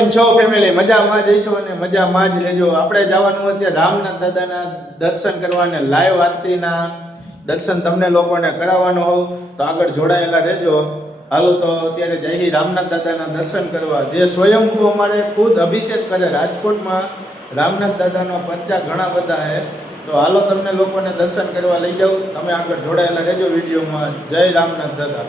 કેમ છો ફેમિલી? મજામાં જઈશું અને મજામાં જ લેજો. આપણે જવાનું અત્યારે રામનાથ દાદાના દર્શન કરવા અને લાઈવ આરતીના દર્શન તમને લોકોને કરાવવાનું હોવ તો આગળ જોડાયેલા રહેજો. હાલો તો અત્યારે જઈ રામનાથ દાદાના દર્શન કરવા, જે સ્વયંભૂ અમારે ખુદ અભિષેક કરે. રાજકોટમાં રામનાથ દાદાના પરચા ઘણા બધા છે, તો હાલો તમને લોકોને દર્શન કરવા લઈ જાઉં. તમે આગળ જોડાયેલા રહેજો વિડીયોમાં. જય રામનાથ દાદા.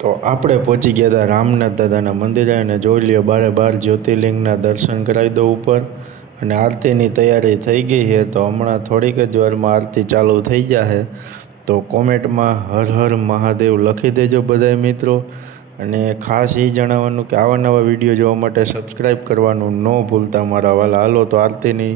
તો આપણે પહોંચી ગયા હતા રામનાથ દાદાના મંદિરે અને જોઈ લ્યો 12 જ્યોતિર્લિંગના દર્શન કરાવી દો ઉપર. અને આરતીની તૈયારી થઈ ગઈ છે, તો હમણાં થોડીક જ વારમાં આરતી ચાલુ થઈ જશે. તો કોમેન્ટમાં હર હર મહાદેવ લખી દેજો બધાય મિત્રો. અને ખાસ એ જણાવવાનું કે આવા નવા વિડીયો જોવા માટે સબસ્ક્રાઈબ કરવાનું ન ભૂલતા મારા વાલા. હાલો તો આરતીની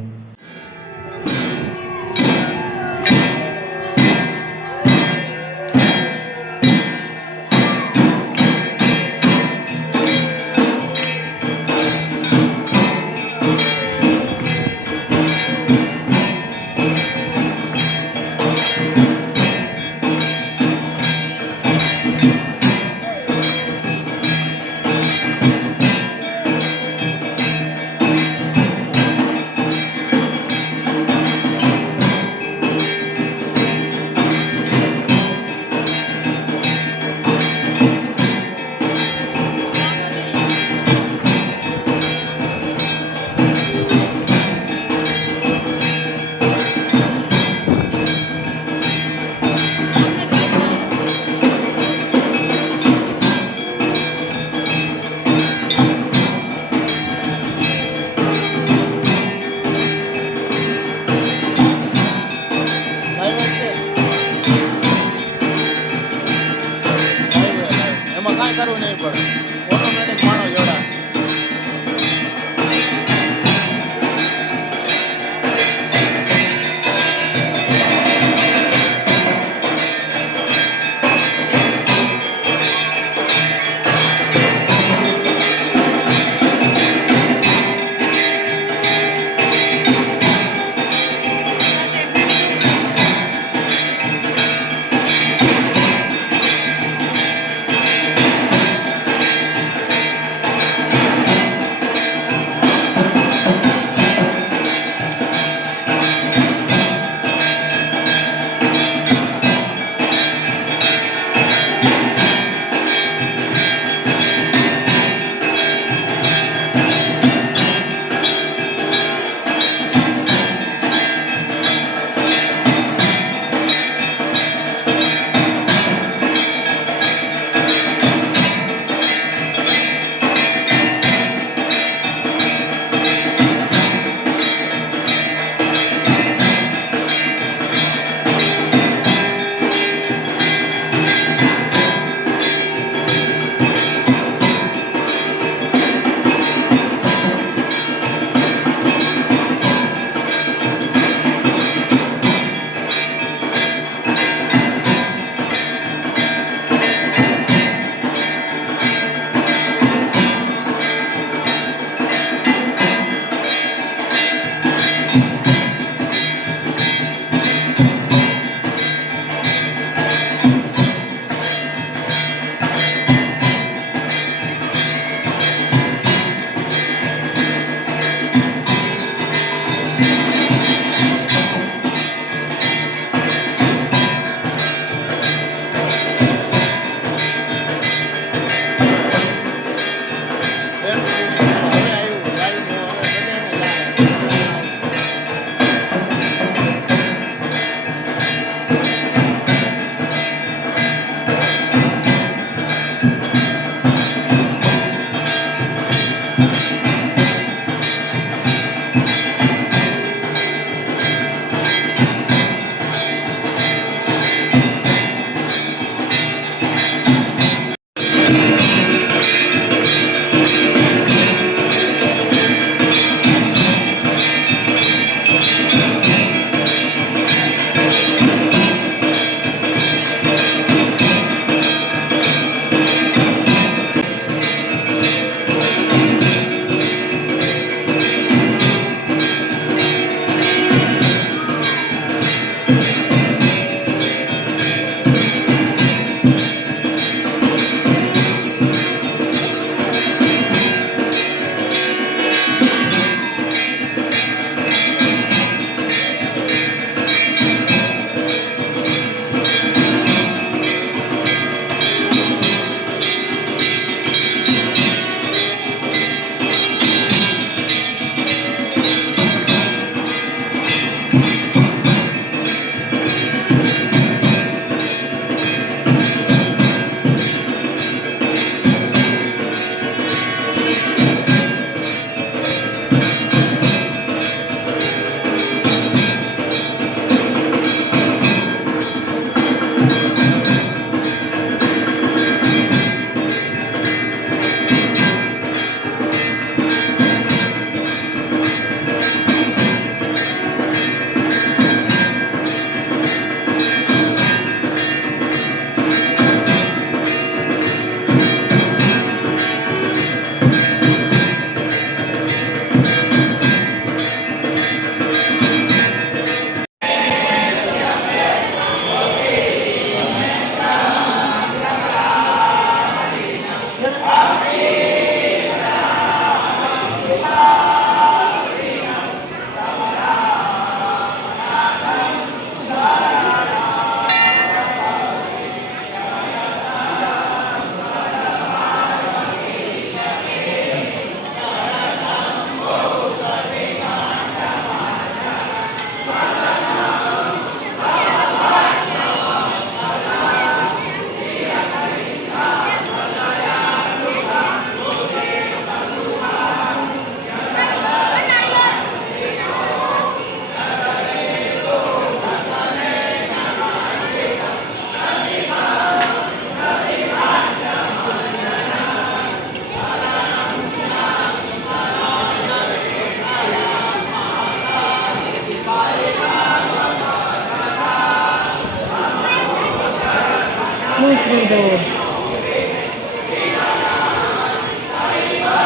ગુરુદેવ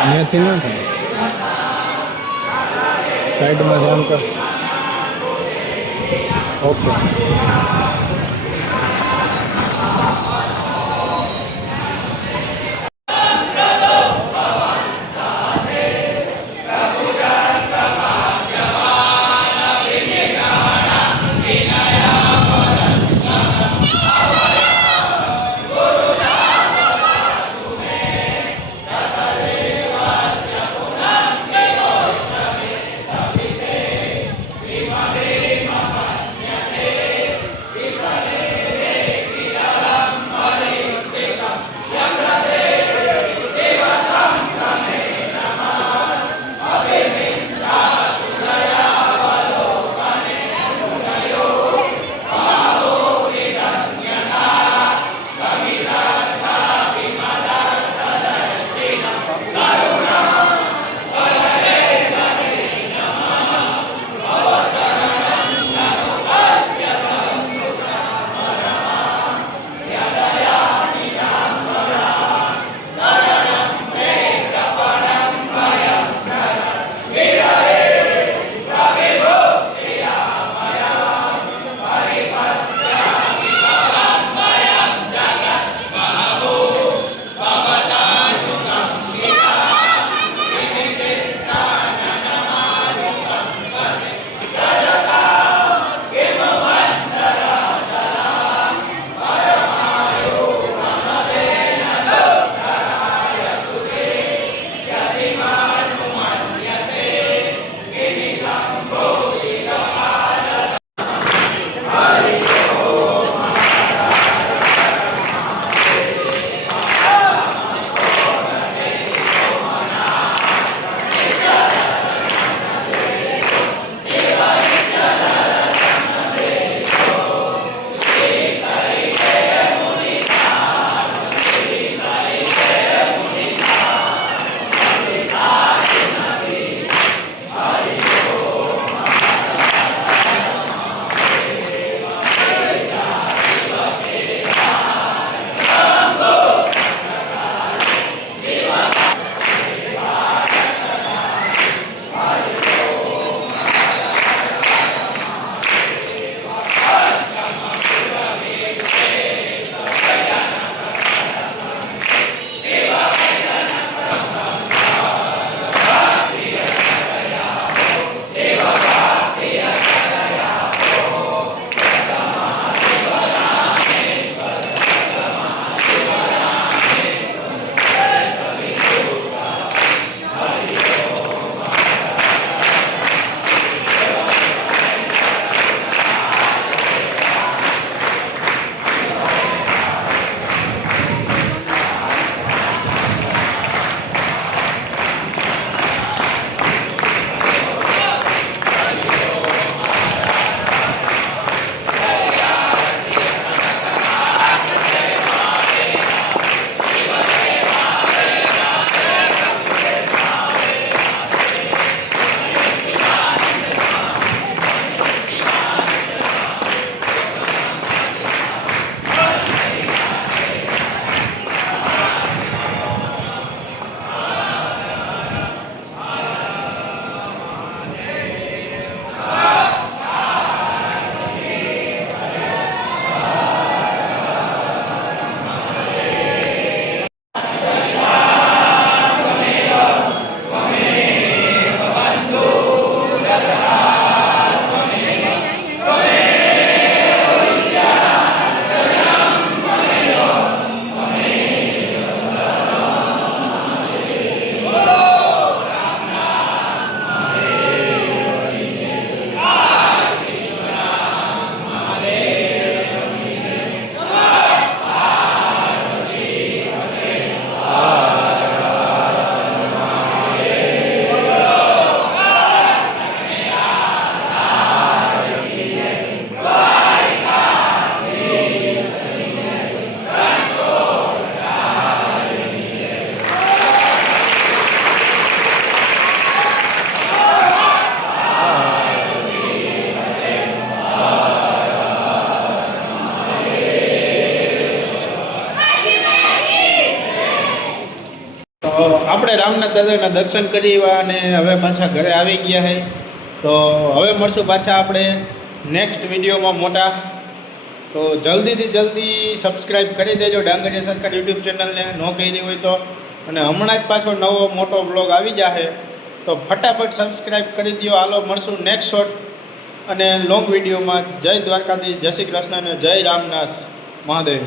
ત્યાંથી ન થાય સાઈડમાં ધ્યાન કર ઓકે આપણે રામનાથ દાદાના દર્શન કરી આવ્યા અને હવે પાછા ઘરે આવી ગયા છે. તો હવે મળશું પાછા આપણે નેક્સ્ટ વિડીયોમાં મોટા. તો જલ્દીથી જલ્દી સબસ્ક્રાઈબ કરી દેજો ડાંગરિયા સરકાર યુટ્યુબ ચેનલને, ન કરી હોય તો. અને હમણાં જ પાછો નવો મોટો બ્લોગ આવી જશે, તો ફટાફટ સબસ્ક્રાઈબ કરી દો. હાલો મળશું નેક્સ્ટ શોર્ટ અને લોંગ વિડીયોમાં. જય દ્વારકાધીશ, જય શ્રી કૃષ્ણ અને જય રામનાથ મહાદેવ.